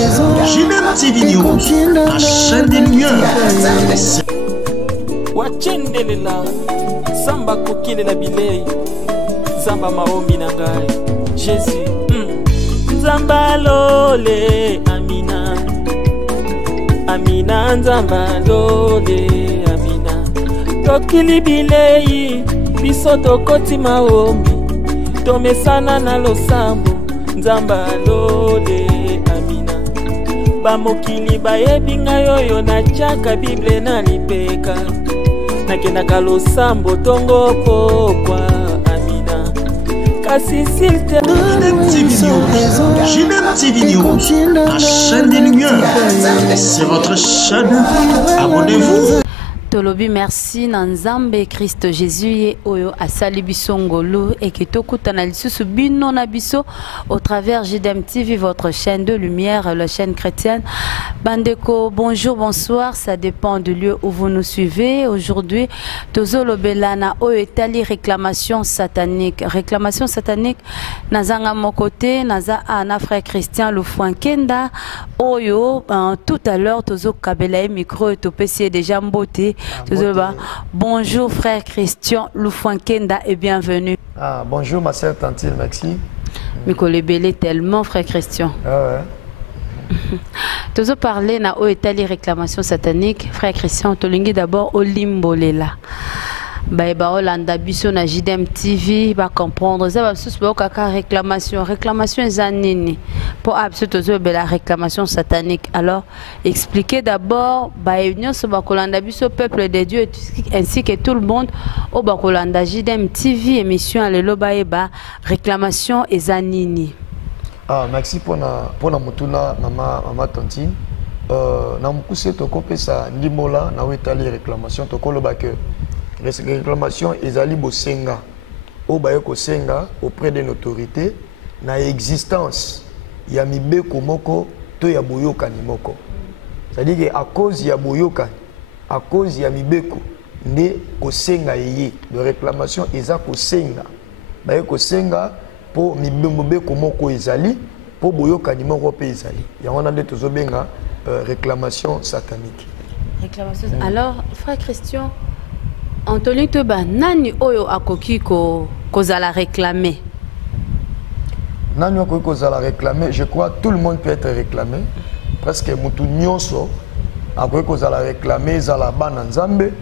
JDM TV News, la chaîne des lumières. Wachendelela Samba kokelela bilei Zamba maombi na ngai Jésus Nzamba lole Amina Amina Nzamba lole Amina Tokili bilei Biso tokoti maombi Tomesana na losambo Nzamba lole Amina Bamokili bayebi ngayoyo na chaka Bible na lipeka Nakenda kalo sambo tongo pokwa Amina Kasi silte JDM TV News, la chaîne des lumières. C'est votre chaîne. Abonnez-vous. Tolobi merci Nanzambe Christ Jésus oyo asali biso ngolo et que tokutana lisusu bino na biso au travers JDM TV, votre chaîne de lumière, la chaîne chrétienne. Bandeko, bonjour, bonsoir, ça dépend du lieu où vous nous suivez. Aujourd'hui, tozolo belana oyo etali réclamation satanique. Réclamation satanique nazanga mokote naza ana frère Christian Lufuankenda oyo tout à l'heure tozo kabela micro topesi déjà mbote. Bonjour frère Christian Lufuankenda et bienvenue. Ah, bonjour ma sœur Tantine, merci. Mikole belé tellement frère Christian. Ah ouais. Tozo parler na o etali réclamation satanique frère Christian tolingi d'abord au limbolela. Ba Olanda biso na JDM TV va comprendre ça va sous kaka réclamation zanini pour absolument la réclamation satanique. Alors expliquez d'abord ba union so ba Olanda biso peuple de Dieu ainsi que tout le monde au ba Olanda JDM TV émission lelo ba réclamation zanini. Ah merci pour na mutuna mama Tantine. Na mukuse to kopesa ndimola na wetali réclamation to koloba que réclamation ezali bosenga o baye ko senga auprès de l'autorité na existence ya mibeko moko to ya boyokani moko, c'est-à-dire que à cause ya boyokani, à cause ya mibeko nde ko senga yeye de réclamation eza ko senga baye ko senga po mibeko moko ezali po boyokani moko pe ezali yango na nde tozobenga réclamation satanique. Réclamation. Alors frère Christian Anthony Toba, nani oyo akoki kozala réclamer? Nani akoki kozala réclamer? Je crois que tout le monde peut être réclamé. Presque mutu nyonso akoki kozala réclamer ezala bana nzambe,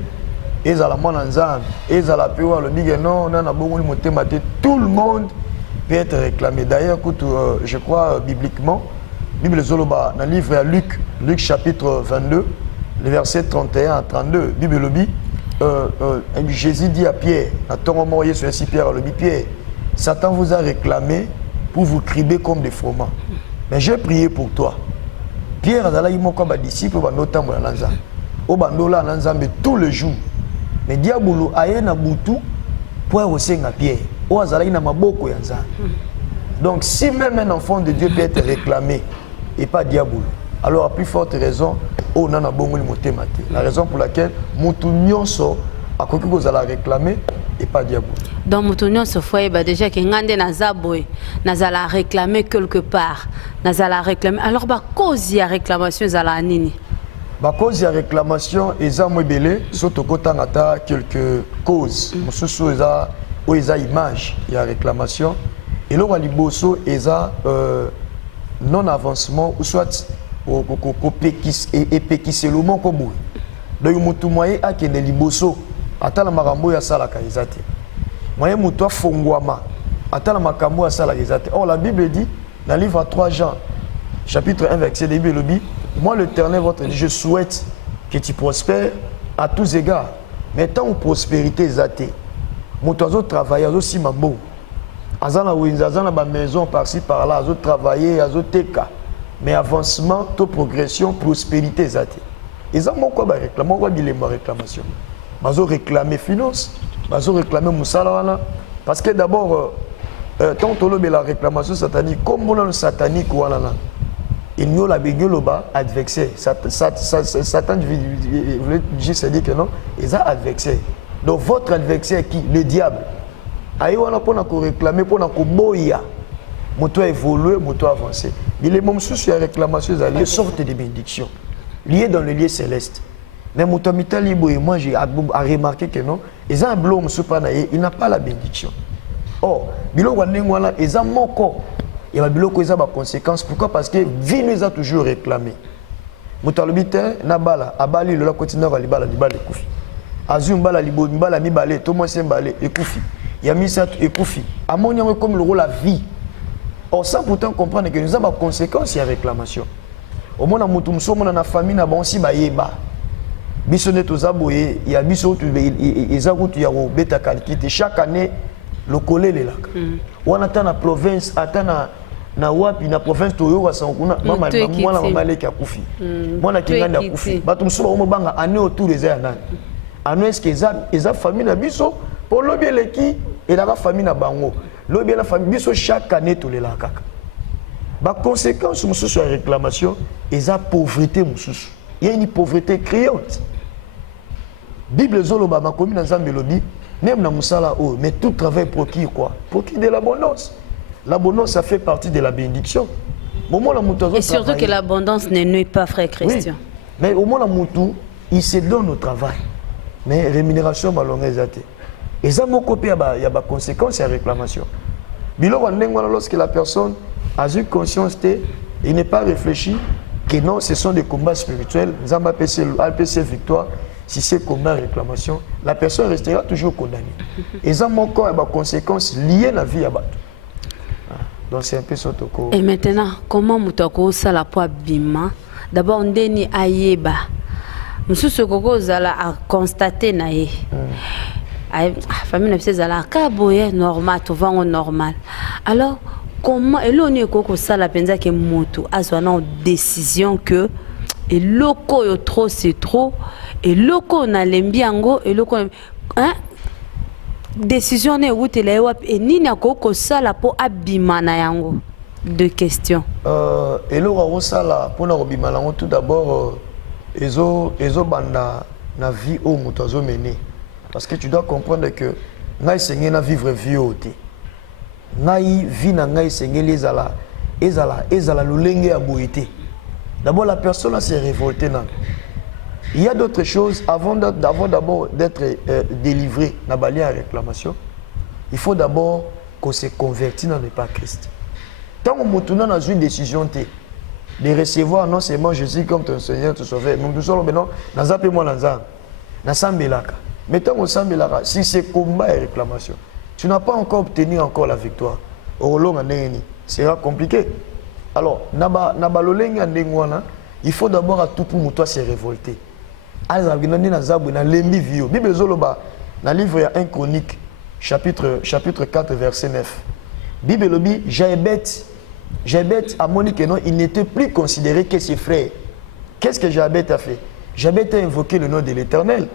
ezala mwana nzambe, ezala pe wa lobi non na bongo motema te, tout le monde peut être réclamé. D'ailleurs je crois bibliquement, Bible zoloba dans le livre à Luc chapitre 22, le verset 31 à 32, Bible lobi Jésus dit à Pierre, à ton moment, ainsi Pierre le dit, Pierre, Satan vous a réclamé pour vous criber comme des froment. Mais j'ai prié pour toi. Pierre a dit comme disciple, mais tous les jours. Mais diabolo aye na butu pour resenga Pierre. Donc si même un enfant de Dieu peut être réclamé et pas diabolo, alors à plus forte raison, on a la raison pour laquelle Moutounion a quoi que vous allez réclamer et pas diabolo. Donc Moutounion se fait déjà que Ngande Nazaboy Nazala réclamer quelque part, Nazala réclamer. Alors bah cause y a réclamation zala nini. Bah cause y a réclamation et ça moi belé surtout quand on a quelques causes. Monsieur eza ou eza image y a réclamation et là on a liboso eza non avancement ou soit epekiselo ko boy donc mutu moye akende liboso atala makambo ya sala ka ezate moye mutu afongwama atala makambo ya sala ezate. Or la Bible dit dans le livre 3 Jean chapitre 1 verset début le dit moi l'Éternel votre Dieu je souhaite que tu prospères à tous égards, mais tant où prospérité ezate mutu azo travailler azo simambo azana winza azana ba maison par-ci par-là azo travailler azo teka. Mais avancement, taux progression, prospérité, zati. Ils ont quoi réclamation. Ils ont réclamé finance, ils ont réclamé Moussala. Parce que d'abord, tant que la réclamation satanique, comme on a le satanique, il y a la bégoloba advexé. Satan voulait dire que non, ils ont advexé. Donc votre adversaire qui? Le diable. Aïe, on a réclamé pour nous boya. moto évolué, moto avancé. Il est même sous la réclamation des sortes de bénédictions liées dans le lieu céleste. Mais moto mitali boy, moi j'ai remarqué que non, ils ont un blôme supanaï, il n'a pas la bénédiction. Or, bilo wanengwala, ils ont moko. Il y a bilo ils ont des conséquences. Pourquoi? Parce que vie nous a toujours réclamé. Moto alobite na bala, abali le la continue à libala kufi. Azum bala libo, bala mi balé, tout moi c'est balé et kufi. Il y a mis ça et kufi. Amoni comme le rôle la vie. Or, sans pourtant comprendre que nous avons des conséquences et réclamation. Au moins, nous sommes dans la famille, nous avons aussi des bisonné tous aboyés, il y a bisou ils ont eu bêta calquité chaque année le collé les lacs. On attend la province, attend na wapi na province toyo ça on a maman maman les qui a koufi. Moi na kinga na koufi. Batum soba on banga année autour des années. Année est-ce que ils ont famille na biso pour le bien les qui et la famille na bango. Le bien la famille biso chaque année tous les lacs. Ba conséquence sur la réclamation, ils ont pauvreté mususu. Il y a une pauvreté criante. Bible zoloba ma commune dans Mélodie, même dans Moussala, mais tout travail pour qui quoi? Pour qui de l'abondance? L'abondance, ça fait partie de la bénédiction. Et surtout que l'abondance ne nuit pas, frère Christian. Oui. Mais au moins, il se donne au travail. Mais rémunération, et ça, mon copain, il y a des conséquences et des réclamations. Lorsque la personne a eu conscience, il n'est pas réfléchi que non, ce sont des combats spirituels. Nous avons APC victoire. Si c'est combat réclamation, la personne restera toujours condamnée. Et ça, mon corps a des conséquences liées à la vie à battre. Donc c'est un peu ça. Et maintenant, comment Moutoko ça la poids bima? D'abord, on déni ayeba. Monsieur Sokoko zala a constaté naïe. Famille ne sait la caboye normal, tout va normal. Alors comment et l'on est coco ça la penza que moto a une décision que et loko yo trop c'est trop et loko na lembiango et loko hein décision ne wutele wap et ni na koko sala po abima na yango. Deux questions. Et le roi sala pour na abima lango tout d'abord ezo banda na vie au motozo mené parce que tu dois comprendre que ngai sengé na vivre vie ôté. Ngai vie na ngai sengé les ezala lolenge ya boité. D'abord la personne s'est révoltée nan. Il y a d'autres choses avant d'abord d'être délivré dans la réclamation. Il faut d'abord qu'on se convertisse dans le pas Christ. Tant qu'on a une décision de recevoir non seulement Jésus comme ton Seigneur, ton Sauveur, mais nous sommes maintenant dans un peu moins dans Sambelaka. Mais tant qu'on Sambelaka, si c'est combat et réclamation, tu n'as pas encore obtenu encore la victoire. Au long sera compliqué. Alors, il faut d'abord à tout pour toi se révolter. Bible zoloba dans le livre 1 Chronique chapitre 4 verset 9. Bible lobi Jabet a monique non, il n'était plus considéré que ses frères. Qu'est-ce que Jabet a fait? Jabet a invoqué le nom de l'Éternel.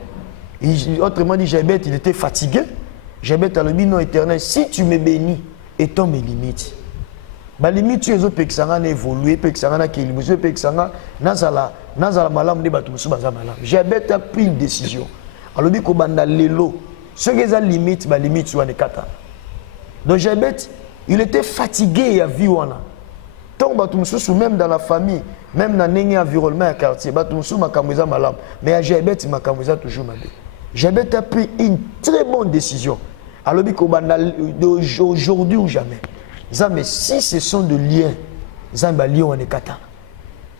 Autrement dit, Jabet il était fatigué. Jabet a dit non éternel, si tu me bénis, étends mes limites. Ba limite tu es au pexanga na évoluer pexanga na kilimuzo pexanga nazala malam de batu musu baza malam. Jabet a pris une décision. Alors bi ko banda lelo ce qui est limite ba limite soit ne kata. Donc Jabet il était fatigué à vie wana. Tant batu musu même dans la famille, même dans nengi environnement à quartier batu musu makamweza malam. Mais à Jabet makamweza toujours mabe. Jabet a pris une très bonne décision. Alors bi ko banda aujourd'hui ou jamais. Mais si ce sont de liens,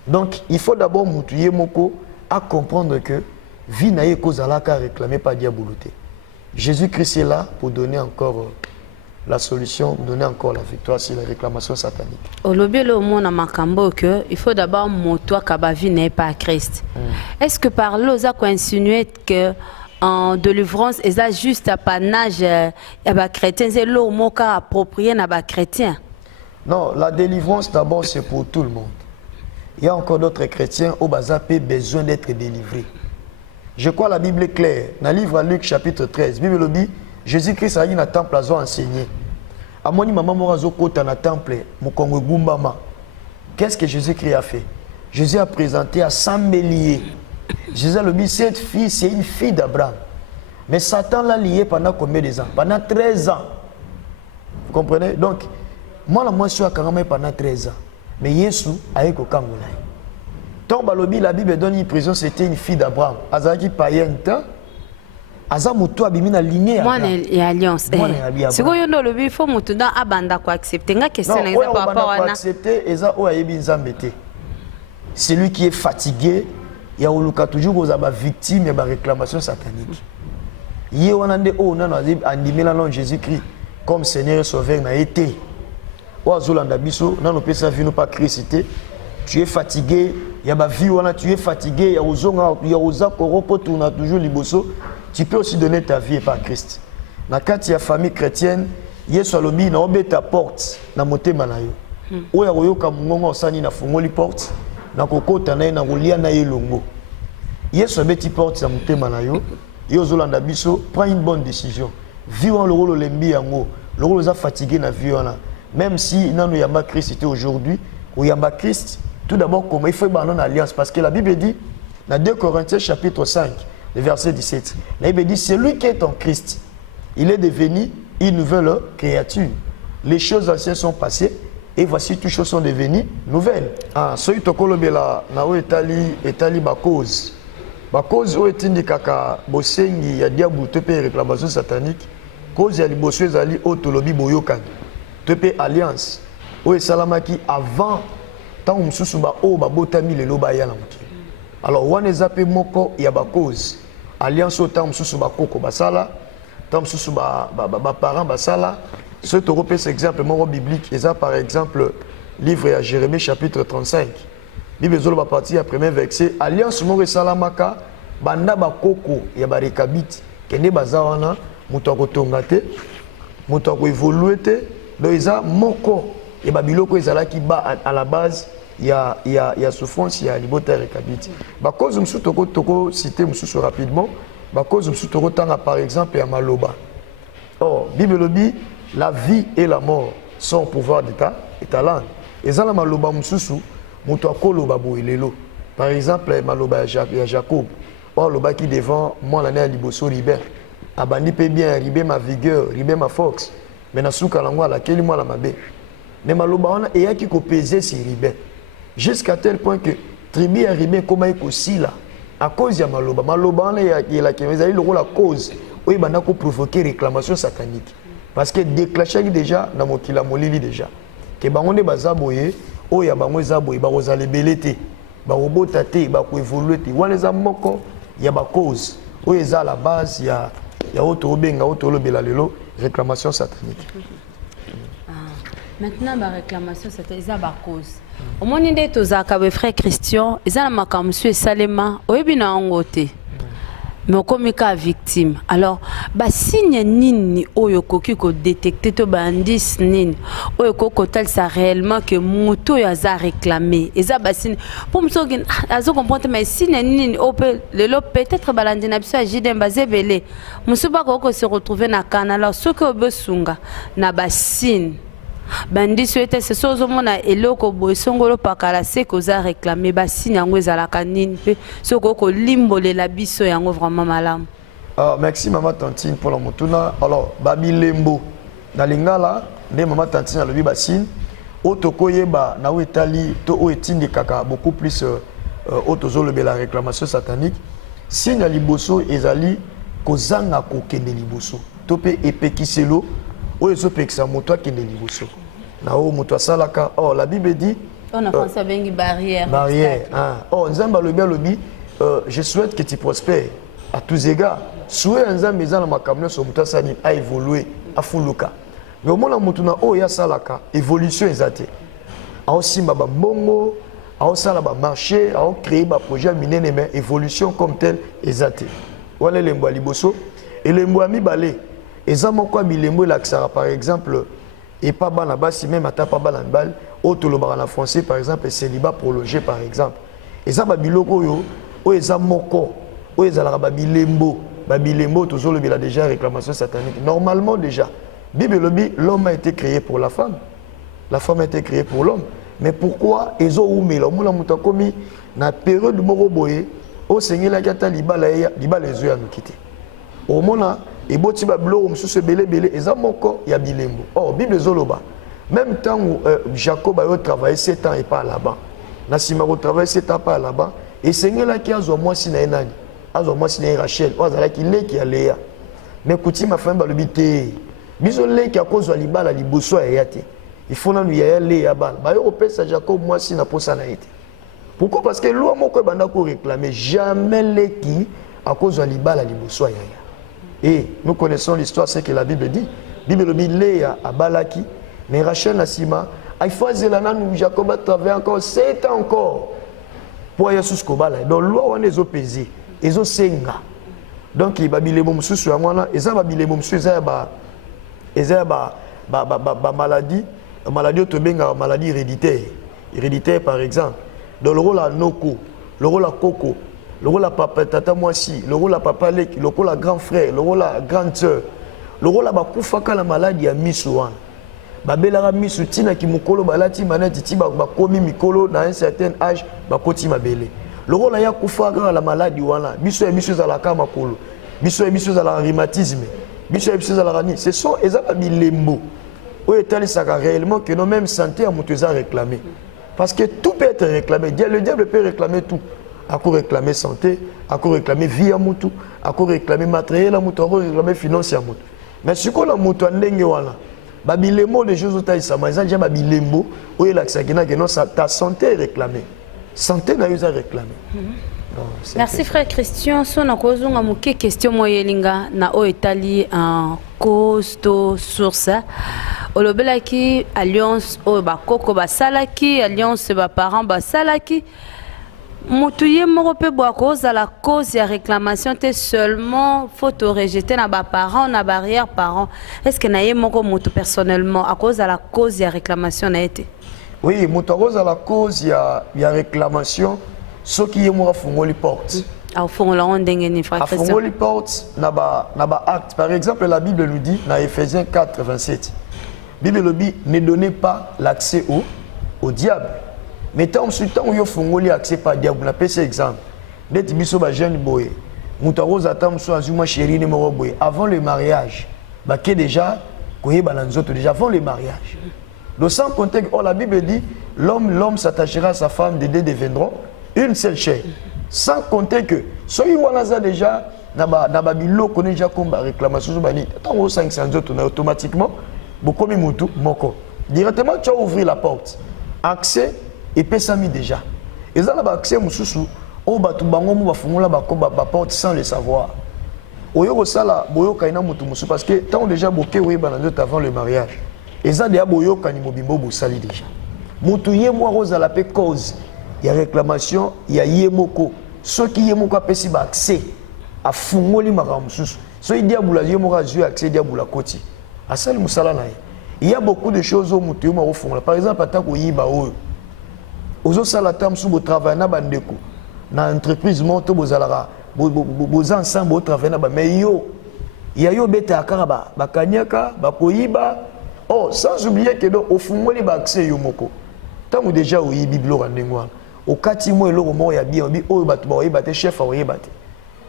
donc il faut d'abord moutouiller moko à comprendre que vie naïe kozalaka réclamé par diaboloté. Jésus-Christ est là pour donner encore la solution, donner encore la victoire sur la réclamation satanique. Au lobby le monde a makambo que il faut d'abord moto kaba vie n'est pas Christ. Est-ce que par là ça insinué que en délivrance, et ça juste apanage les chrétiens, c'est l'eau moka approprié na ba chrétien. Non, la délivrance d'abord c'est pour tout le monde. Il y a encore d'autres chrétiens au bazapé besoin d'être délivrés. Je crois la Bible est claire. Dans le livre à Luc chapitre 13, Bible le dit, Jésus-Christ a dit dans le temple à enseigné. À mon maman morazo kota na temple mukongo gumbama. Qu'est-ce que Jésus-Christ a fait? Jésus a présenté à 100 milliers. Jésus a dit, cette fille, c'est une fille d'Abraham. Mais Satan l'a liée pendant combien de temps? Pendant 13 ans. Vous comprenez? Donc, moi la moi suis akangama pendant 13 ans mais Yesu aye ko kangola donc balobi la Bible donne une prison c'était une fille d'Abraham azaki païen temps aza mutu abimi na lignée moi et alliance c'est quoi yondo lobi faut mutu dans abanda ko accepter nga question na exemple par rapport à accepter eza o ayebi nzambe te celui qui est fatigué ya oluka toujours aux aba victime ya ba réclamation satanique yé wana nde o nana andimela non Jésus-Christ comme Seigneur et Sauveur na été o azolanda biso nano pesa vino pas Christ tu es fatigué ya ba vie wana tu es fatigué ya ozonga ya oza koropo tourna toujours liboso tu peux aussi donner ta vie par Christ na kati ya famille chrétienne Yesu alobi na obeta porte na motema na yo o ya koyoka mungongo osani na fungoli porte na kokota na ye na kolia na ye longo Yesu abeti porte na motema na yo yo zolanda biso prends une bonne décision vivant le rôle lembi yango le rôle za fatigué na vie wana même si nanu yamba Christ était aujourd'hui ou yamba Christ tout d'abord comment il faut une alliance parce que la Bible dit dans 2 Corinthiens chapitre 5 le verset 17 la Bible dit celui qui est en Christ il est devenu une nouvelle créature les choses anciennes sont passées et voici toutes choses sont devenues nouvelles soki tokolobela na o etali ba cause o etindi kaka bosengi ya diabu to pe réclamation satanique cause ya liboso ezali o tolobi boyokani to pe alliance o esalamaki avant tant mususu ba o babotami lelo ba ya na mokili alors wana eza pe moko ya ba cause alliance o tant mususu ba koko basala tant mususu ba parents basala ce toro pe exemple moko biblique eza par exemple livre ya Jérémie chapitre 35 Bible zolo ba partie ya premier verset alliance moko esalamaka banda ba koko ya ba rekabiti kende baza wana mutu akotonga te mutu akoévoluer te donc eza moko et babiloko ezalaki ba à la base ya souffrance ya libota rekabiti ba cause musu toko citer musu rapidement ba cause musu toko tanga par exemple ya maloba oh Bible lobi la vie et la mort sont au pouvoir de ta langue ezala maloba mususu mutu akoloba boelelo par exemple maloba ya Jacob or loba qui devant moi l'année à liboso ribe abandi pe bien ribe ma vigueur ribe ma force mais na suka langwa la keli moi la mabe mais maloba wana eyaki ko peser si ribe jusqu'à tel point que tribu ya ribe koma ekosila à cause ya maloba wana ya la kemeza il la cause oyi banda ko provoquer réclamation satanique parce que déclenché déjà dans mokila molili déjà que bango ne bazaboye oyo ya bango ezaboye ba kozala belete ba robota te ba ko évoluer te wana za moko ya ba cause oyo eza la base ya auto benga auto lobela lelo réclamation satanique. Maintenant la réclamation satanique eza ba cause au moins nde tozaka be frère Christian eza na makamsu esalema oyebi na ngote mais comme cas victime alors ba signe nini oyo koki ko détecter to ba indice nini oyo koko tel ça réellement que moto ya za réclamer eza ba signe pour msoki azo comprendre mais signe nini le peut-être balandina biso a jidem bazebele musuba koko se retrouver na kana alors ce que obesunga na ba signe bandi souhaite ce sozo mona eloko boisongolo pakala se koza réclamer ba signe yango ezalaka nini pe soko ko limbolela biso yango vraiment malamu. Merci maman Tantine pour la motuna. Alors babilembo na lingala nde maman Tantine alobi ba signe otokoyeba na wetali to o etindi kaka beaucoup plus otozolobela réclamation satanique signe liboso ezali kozanga kokende liboso to pe epekiselo oyo ezopekisa moto akende liboso na o moto asalaka oh la Bible dit on a pensé à une barrière oh nzamba lobi je souhaite que tu prospères à tous égards souhait nzamba ezala makamno so moto asani a évoluer a fuluka mais au moins moto na o ya salaka évolution ezate a osimba ba mbongo a osala ba marché a créer ba projet minene mais évolution comme telle ezate wala lembo liboso et lembo ami balé eza moko bilembo laksara par exemple et pas bana basi même ata pas bana bal auto lo bana français par exemple célibat prolongé par exemple eza ba biloko yo o eza moko o eza la ba bilembo toujours le bila déjà réclamation satanique normalement déjà Bible lobi l'homme a été créé pour la femme a été créée pour l'homme mais pourquoi ezo umela mula muta komi na période moko boye o sengela kata libala ezo ya nokite au mona et boti ba biloko mususu belé eza moko ya bilembo oh Bible zoloba même temps où Jacob a travaillé 7 ans et pas là-bas. Nassima a travaillé 7 ans pas là-bas. Et c'est là qui a moi si naïnani. Azo moi si naï Rachel. Oza là qui l'est qui a Léa. Mais kuti ma femme balubité. Biso l'est qui a cause de l'ibala liboso et yate. Il faut nous y aller à bal. Bah européen ça Jacob moi si n'a pas ça naïté. Pourquoi? Parce que l'homme ko banda ko réclamer jamais l'est qui à cause de l'ibala liboso et et nous connaissons l'histoire, c'est que la Bible dit. Bible dit Léa à Balaki, mais Rachel Nassima, il faut que Jacob a travaillé encore 7 ans encore pour aller sous Kobala. Donc, loi on est opposé, ils ont 5 ans. Donc, il va biler mon sous sur moi là, ils ont biler mon sous, ils ont maladie, maladie héréditaire. Héréditaire par exemple. Dans le rôle à Noko, le rôle à Coco, le rôle à papa tata moisi, le rôle à papa Leki, le rôle à grand frère, le rôle à grande sœur. Le rôle à Bakufaka la maladie à Missouan. Babelara Missou Tina qui mukolo balati manati tiba bakomi mikolo dans un certain âge bakoti mabele. Le rôle à Yakufaka la maladie wana. Biso et biso za la kamakolo. Biso et biso za la rhumatisme. Biso et biso za la rani. Ce sont les ababilembo. Où est-il ça réellement que nos mêmes santé à Moutouza réclamé. Parce que tout peut être réclamé. Le diable peut réclamer tout. À quoi réclamer santé, à quoi réclamer vie à Moutou, à quoi réclamer matériel à Moutou, à quoi réclamer financier à Moutou. Mais ce qu'on a Moutou en dengue wana, babilemo les choses autant ça, mais déjà babilembo, où est l'accès que non ta santé est réclamée, santé n'a eu à réclamer. Merci frère Christian. So na kozunga muke question moyelinga na o etali en cause to source. Olobelaki alliance o ba koko ba salaki, alliance ba parents ba salaki. Moutouye morope boakose à la cause de réclamation t'es seulement faut te rejeter na ba parents na barrière parents. Est-ce que naie moko moutou personnellement à cause de la cause de réclamation n'a été? Oui, moutou à cause de la cause il y a réclamation ce qui est moi fongoli porte. Au fond la onde ngeni frère Christian. Fongoli porte na ba acte. Par exemple la Bible nous dit dans Éphésiens 4:27. Bible nous dit ne donnez pas l'accès au diable. Mais tant que vous avez accès par diable, on a exemple. Dès que vous avez jeune boy, vous avez chéri avant le mariage. Déjà, déjà avant le mariage. Donc sans compter que la Bible dit l'homme s'attachera à sa femme, des deux deviendront une seule chair. Sans compter que ceux qui ont déjà déjà comme réclamation, tant que 500 autres automatiquement, beaucoup de moko. Directement tu as ouvert la porte. Accès et pesami déjà. Et ça là accès mususu o batu bango mu bafungola ba porte sans le savoir. Oyo sala boyo kaina mutu musu parce que tant déjà boké oui bananzo avant le mariage. Et ça déjà boyo kani mobimbo bo sali déjà. Mutu ye moi rosa la pe cause. Il y a réclamation, il y a yemoko. Ceux qui yemoko pesi ba accès a fungoli makam mususu. So il diabula yemoko a accès diabula koti. Asali musala na. Il y a beaucoup de choses au mutu yo ma fungola. Par exemple atako yiba oyo aux salatam sous travail na bandeko na entreprise monto bozalara boza ensemble au travail na ba mais yo ya yo beta akara ba kanyaka ba koyiba oh sans oublier que donc au fungoli ba accès yo moko tango déjà o yi biblo randengwa au kati mo eloko mo ya bien bi o ba to ba yiba te chef a yiba te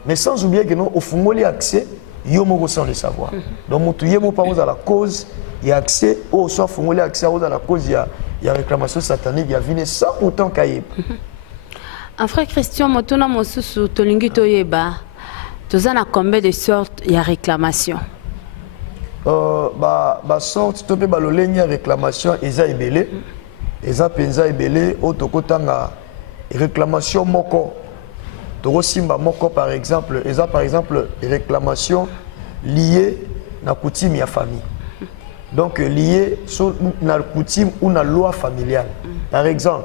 mais sans oublier que non au fungoli accès yo moko sans le savoir donc mutu yemo pa aux à la cause il y a accès au soit fungoli accès aux à la cause il y a réclamation satanique, il y a venu sans autant cahier. En frère Christian, motuna mosusu tolingi toyeba. Tozana combien de sortes il y a réclamation? Sorte to pe balolenya réclamation eza ebele. Eza penza ebele otokotanga réclamation moko. Toro simba moko par exemple, eza par exemple réclamation liée na coutume ya famille. Donc lié sur la coutume ou la loi familiale. Par exemple,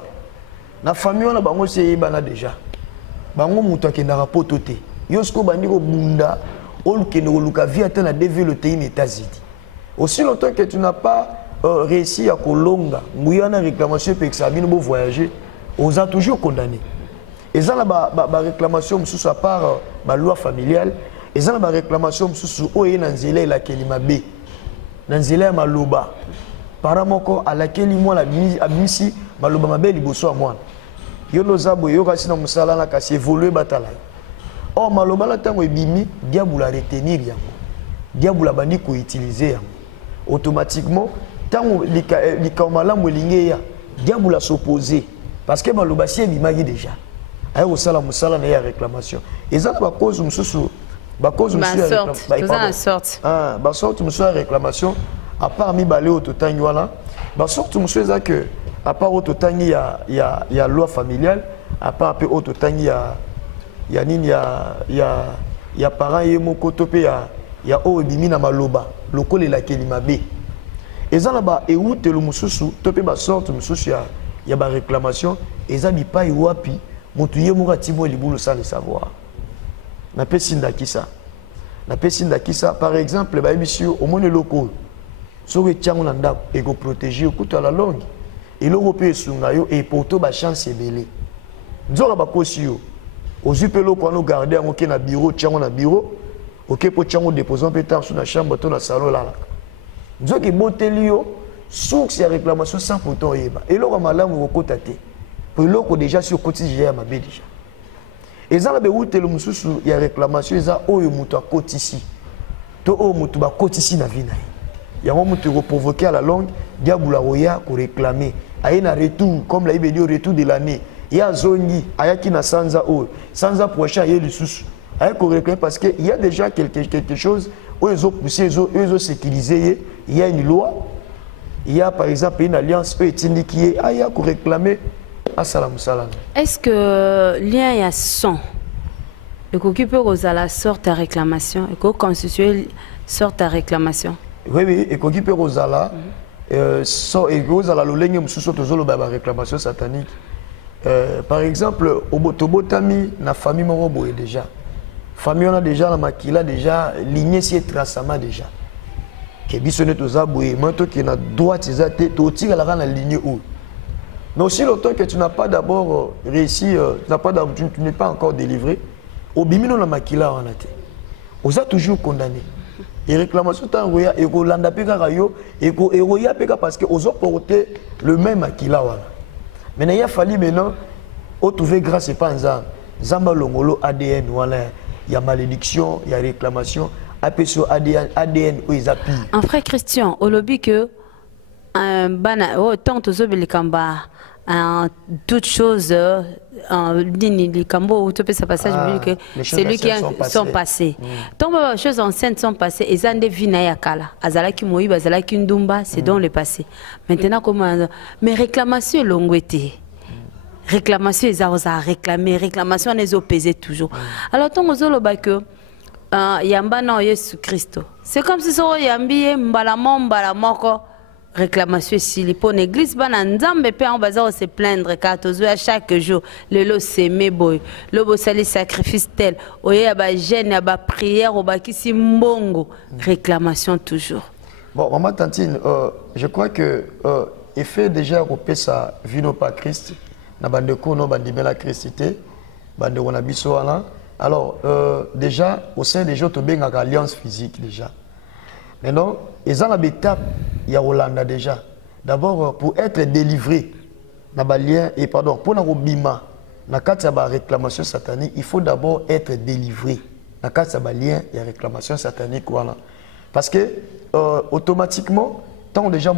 la famille on a bango c'est bana déjà. Bango muto ki na rapport toté. Yosko bandiko bunda ol ke no luka via tena développer une États-Unis. Aussi longtemps que tu n'as pas réussi à kolonga, muyana réclamation pe que ça vient bo voyager, on a toujours condamné. Et ça la ba réclamation sous à part ba loi familiale, et ça la ba réclamation sous o na nzela la kelima B. Nanzela maloba paramoko à laquelle moi la abisi maloba mabe liboso a moi yo lozabo yo kasi na musala na kasi évoluer batala oh maloba la tango ebimi diabula retenir yango diabula bandi ko utiliser yango automatiquement tant likamala molingeya diable a s'opposer parce que malobasi bimagi déjà ayo sala musala na ya réclamation eza na ba cause mususu ba cause mususu ba sorte ba sorte mususu ya réclamation à part mi balé au totangi wana ba sorte mususu eza que à part au totangi ya loi familiale à part peu au totangi ya nini ya parents ye moko to pe ya o bimi na maloba lokole la kelimabe ezana ba eute le mususu to pe ba sorte mususu ya ba réclamation eza bi pa wapi mutu ye moko timo libulu sans le savoir na pe sinda kisa par exemple ba émission au monde loko so que tiango na ndako et go protéger okuta la longue et loko pe sunga yo et poto ba chance ebele nzoka ba kosi yo ozupe loko no garder ngo ke na bureau tiango na bureau OK po tiango déposant pe tar sur na chambre to na salon là nzoki boteli yo source ya réclamation 100% yeba et loko malamu okota te pour loko déjà sur quotidien ya mabe déjà ezala be utelo mususu ya réclamation eza oyo mutu akotisi to o mutu ba kotisi na vie na ye yango mutu ko provoquer à la longue diable roya ko réclamer aye na retour comme la ibeli au retour de l'année ya zongi ayaki na sanza prochain ye lisusu aye ko réclamer parce que il y a déjà quelque chose oyo zo pousser zo sécuriser il y a une loi il y a par exemple une alliance oyo etindiki ye aya ko réclamer. Est-ce que lien y a son et qu'occupe la sorte à réclamation et qu'on constitue sorte à réclamation? Oui, et qu'occupe Rosala et Rosala le lien mususu tozolo ba réclamation satanique. Par exemple, au Botobotami na famille morobo est déjà. Famille on a déjà la makila déjà lignée si tracement déjà. Que bisonne tozaboué manto qui na droite ezate to tira la na lignée où. Mais aussi longtemps que tu n'as pas d'abord réussi, tu n'es pas encore délivré, au bimino la makila en été. On a toujours condamné. Et réclamation tant roya et ko landa peka rayo et ko roya peka parce que aux autres porté le même makila wana. Maintenant il a fallu maintenant au trouver grâce et pas en zamba longolo ADN voilà, il y a malédiction, il y a réclamation, APSO ADN ou ils appuient. En frère Christian, au lobby que bana autant aux obélikamba toutes choses les cambo ou tout ce passage que c'est lui qui sont passés tant de choses anciennes sont passées et zande vina yakala azalaki moyiba azalaki ndumba c'est dans le passé maintenant comment mais réclamation longwete réclamation ils ont réclamé réclamation les ont pesé toujours alors tant aux oloba que yamba na Yesu Christo c'est comme si so yambi mbala moko réclamation ici les pour l'église bana nzambe pe on bazar se plaindre car à chaque jour le lot s'aimer boy le bo sali sacrifice tel oya ba jeûne ya ba prière o ba kisi mbongo réclamation toujours. Bon maman Tantine je crois que effet déjà repé sa vino pas Christ na bande ko no bande la christité bande on a biso wana alors déjà au sein des jours to benga alliance physique déjà. Maintenant, ils ont l'étape, il y a Hollande déjà. D'abord, pour être délivré, et pardon, pour la bima, dans la réclamation satanique, il faut d'abord être délivré. Dans le lien, il y a réclamation satanique. Voilà. Parce que, automatiquement, tant déjà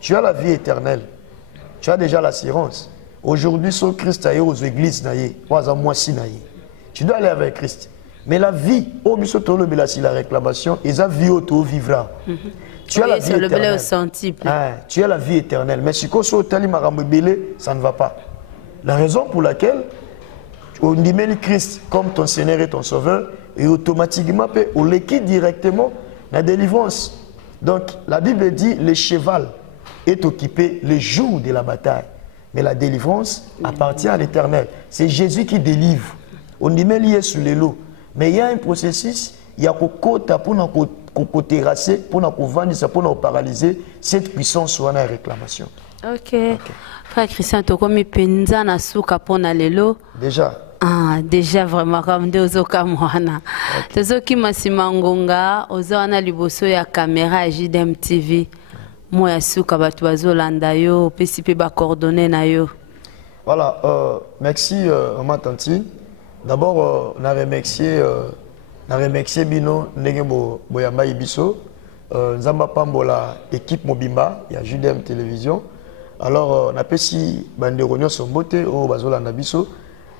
tu as la vie éternelle, tu as déjà l'assurance. Aujourd'hui, sur Christ, il y a aux églises, tu dois aller avec Christ. Mais la vie, au misotolo la réclamation, et la vie auto vivra. Tu as la vie éternelle. Tu as la vie éternelle. Mais si tu ça ne va pas. La raison pour laquelle on dit Christ comme ton Seigneur et ton Sauveur, et automatiquement on l'équipe directement la délivrance. Donc la Bible dit le cheval est occupé le jour de la bataille. Mais la délivrance appartient à l'Éternel. C'est Jésus qui délivre. On dit lié sur les lots. Mais il y a un processus, il y a un pour terrasser, pour vendre, pour paralyser cette puissance sur la réclamation. Ok. Frère Christian, tu as mis penza na souka pona lelo. Déjà. Ah, déjà vraiment comme deux okamwana. Tezo ki masimangonga, ozawana liboso ya caméra JDM TV. Moi ya souka batu bazolanda yo, pesipe ba coordonner na yo. Voilà, merci maman Tantine. D'abord, on a remercié Bino Ndenge Boyamba Ibiso. Nzamba Pambola, équipe Mobimba, il y a JDM Télévision. Alors, on appelle si Bande Rognon son beauté, au Bazola Nabiso.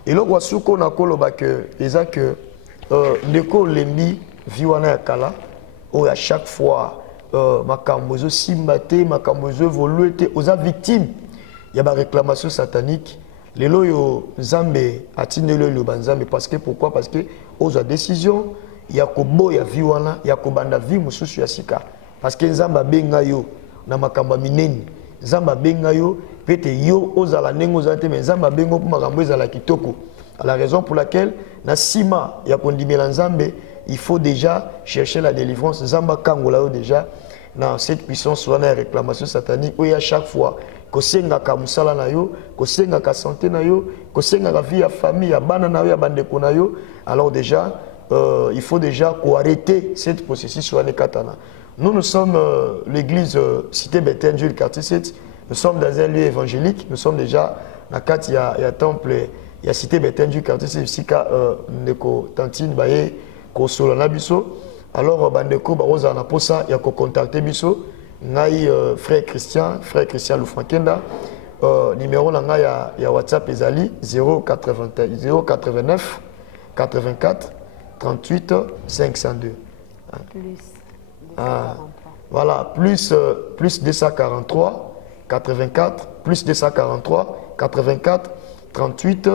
Et là, on a que Ndeko Lembi, Viwana Yakala, où à chaque fois, Makambozo Simbate, Makambozo Voluete, aux victimes, il y a des réclamations sataniques. Les loyaux Zambé, Atinelo le Banzambe, parce que pourquoi? Parce que aux décisions, il y a Kobo, il y a Viwana, il y a Kobanda Vi, Moussou Yasika. Parce que Zamba Bengayo, Namakamba Mineni, Zamba Bengayo, Pete Yo, aux Alanengo Zate, mais Zamba Bengo, Makambo Zala Kitoko. La raison pour laquelle, na Sima, il y a Kondimela Zambé, il faut déjà chercher la délivrance. Zamba Kangolao déjà, dans cette puissance, soit la réclamation satanique, où il y a chaque fois, kosenga ka musala na yo, kosenga ka santé na yo, kosenga ka vie ya famille, ya bana na yo, ya bandeko na yo. Alors déjà, il faut déjà arrêter cette processus sur les katana. Nous sommes l'église Cité Bethel, le quartier 7. Nous sommes dans un lieu évangélique. Nous sommes déjà dans le quartier, il y a temple, il y a Cité Bethel, du quartier 7. Sika ndeko tantine baye ko solana biso. Alors bandeko ba roza na posa ya ko contacter biso. Ngai frère Christian Lufrankenda. Numéro na ngai ya WhatsApp ezali 089 84 38 502. Voilà, plus 243 84 plus 243 84 38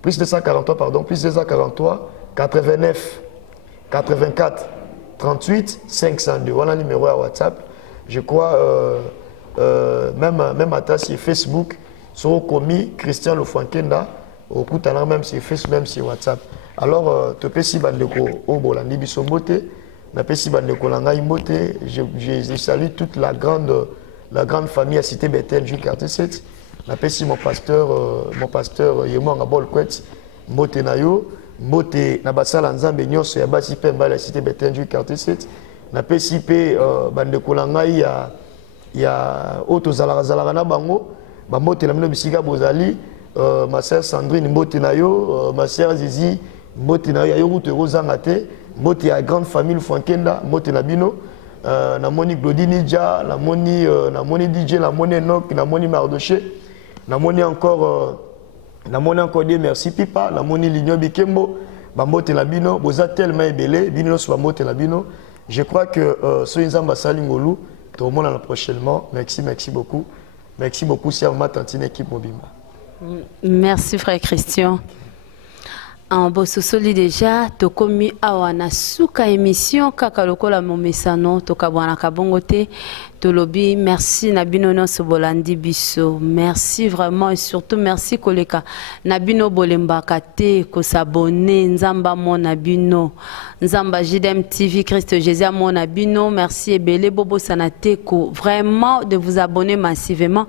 plus 243 pardon plus 243 89 84 38 502. Voilà le numéro à WhatsApp. Je crois même à sur Facebook sur commis Christian Lufrankenda au coup même sur Facebook même sur WhatsApp. Alors tu peux si bandeko au bolandi bisombote na pesi bandeko langai mbote. Je salue toute la grande famille à Cité Bethel du quartier 7. Na pesi mon pasteur Yemo Ngabol Kwet mbote na yo mbote na basala nzambe nyonso ya basi pe mbala Cité Bethel du quartier 7. Na pesi pe bandeko langai ya auto zalaka na bango ba mbote na mino bisika bozali ma sœur Sandrine mbote na yo ma sœur Zizi mbote na yo route rozanga te mbote ya grande famille Frankenda mbote na bino na moni Glodini Dja na moni DJ na moni Enoch na moni Mardoché na moni encore Dieu merci Pipa na moni Ligno Bikembo ba mbote na bino boza tellement ebele bino so ba mbote na bino. Je crois que ce Nzamba Salingolu tout le monde prochainement. Merci beaucoup si à ma tantine équipe Mobimba. Merci frère Christian. En bososoli déjà tokomi awana suka émission kaka lokola momesano tokabwana kabongote tolobi merci nabino no sobolandi biso. Merci vraiment et surtout merci koleka nabino bolembaka te ko s'abonner nzamba mon nabino nzamba JDM TV Christ Jésus mon nabino. Merci ebele bobo sanate ko vraiment de vous abonner massivement,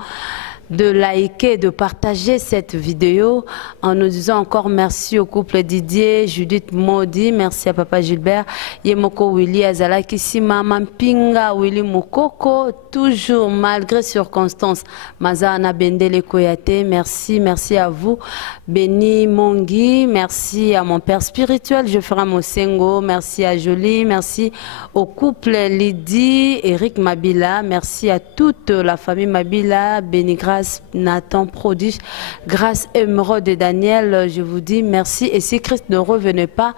de liker, de partager cette vidéo en nous disant encore merci au couple Didier, Judith Maudit, merci à Papa Gilbert, Yemoko Willy Azalaki Sima, Mampinga Willy Mokoko, toujours malgré circonstances, Mazana Bendele Koyate, merci à vous, Béni Mongi, merci à mon père spirituel, Geoffrey Mosengo, merci à Jolie, merci au couple Lydie, Eric Mabila, merci à toute la famille Mabila, Béni Grâce, Nathan Prodige, Grâce Émeraude et Daniel, je vous dis merci. Et si Christ ne revenait pas,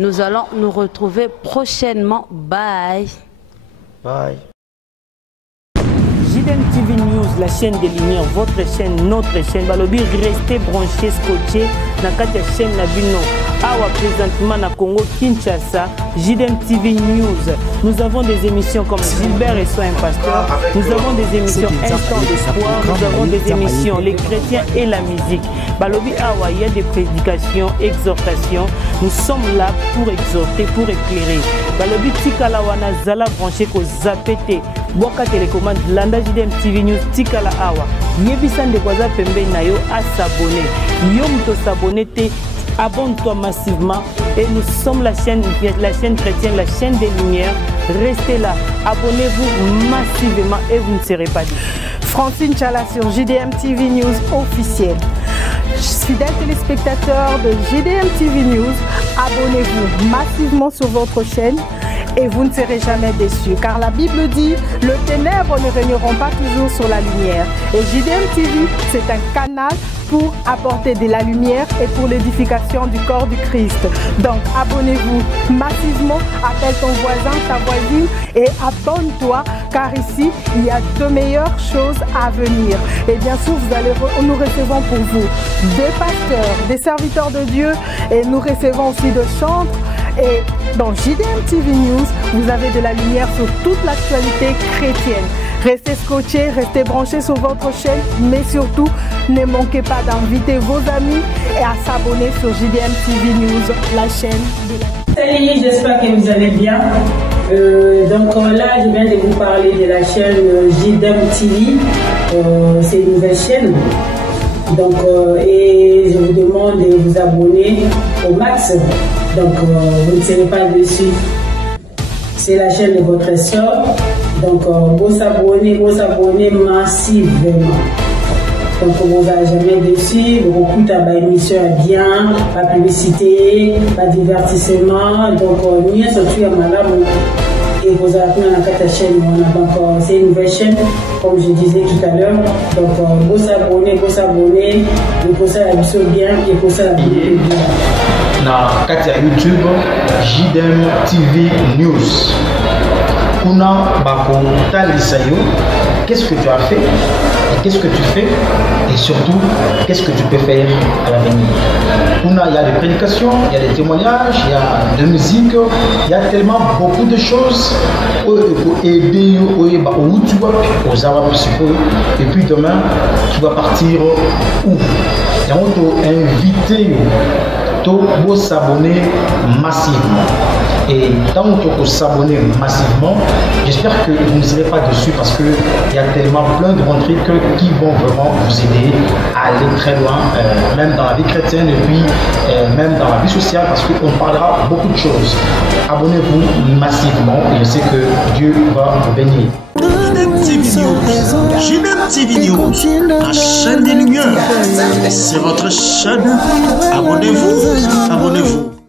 nous allons nous retrouver prochainement. Bye. Bye. JDM TV News, la chaîne des lumières, votre chaîne, notre chaîne. Balobi, restez branchés, scotchés. Dans la chaîne Nabino. Awa présentement na Congo Kinshasa, JDM TV News. Nous avons des émissions comme Gilbert et Soin Pasteur. Nous avons des émissions Instant d'espoir. Nous avons des émissions Les chrétiens et la musique. Balobi Awa, il y a des prédications, exhortations. Nous sommes là pour exhorter, pour éclairer. Balobi Tikala wana zala branché ko zapete. Boka télécommande Landa JDM TV News Tikala Awa. Yebisan de kwaza pembe na yo à s'abonner. Yo mto s'abonner te. Abonne-toi massivement et nous sommes la chaîne chrétienne, la chaîne des lumières. Restez là, abonnez-vous massivement et vous ne serez pas déçus. Francine Chala sur JDM TV News officiel. Fidèles téléspectateurs de JDM TV News, abonnez-vous massivement sur votre chaîne et vous ne serez jamais déçus. Car la Bible dit, le ténèbre ne régneront pas toujours sur la lumière. Et JDM TV, c'est un canal pour apporter de la lumière et pour l'édification du corps du Christ. Donc abonnez-vous massivement, appelle ton voisin, ta voisine et abonne-toi car ici il y a de meilleures choses à venir. Et bien sûr nous recevons pour vous des pasteurs, des serviteurs de Dieu et nous recevons aussi de chantres. Et dans JDM TV News, vous avez de la lumière sur toute l'actualité chrétienne. Restez scotchés, restez branchés sur votre chaîne, mais surtout, ne manquez pas d'inviter vos amis et à s'abonner sur JDM TV News, la chaîne de la... Salut, j'espère que vous allez bien. Donc là, je viens de vous parler de la chaîne JDM TV. C'est une nouvelle chaîne. Donc, et je vous demande de vous abonner au max. Donc, vous ne serez pas déçus. C'est la chaîne de votre soeur. Donc, vous abonnez massivement. Donc, vous n'allez jamais déçu. Vous écoutez la émission bien, la publicité, le divertissement. Donc, mieux surtout à madame. Et vous avez la chaîne. Donc, c'est une nouvelle chaîne, comme je disais tout à l'heure. Donc, vous abonnez, et pour ça, la émission bien, et pour ça, la vidéo bien. Na kati ya YouTube JDM TV News kuna bako talisa yo qu'est-ce que tu as fait et qu'est-ce que tu fais et surtout qu'est-ce que tu peux faire à l'avenir. Kuna il y a des prédications, il y a des témoignages, il y a de musique, il y a tellement beaucoup de choses pour aider aux et puis demain tu vas partir où? Et on t'a invité pour s'abonner massivement. Et tant que vous s'abonnez massivement, j'espère que vous ne serez pas dessus parce qu'il y a tellement plein de bons trucs qui vont vraiment vous aider à aller très loin, même dans la vie chrétienne et puis même dans la vie sociale parce qu'on parlera beaucoup de choses. Abonnez-vous massivement et je sais que Dieu va vous bénir. JDM TV News, la chaîne des lumières. C'est votre chaîne. Abonnez-vous.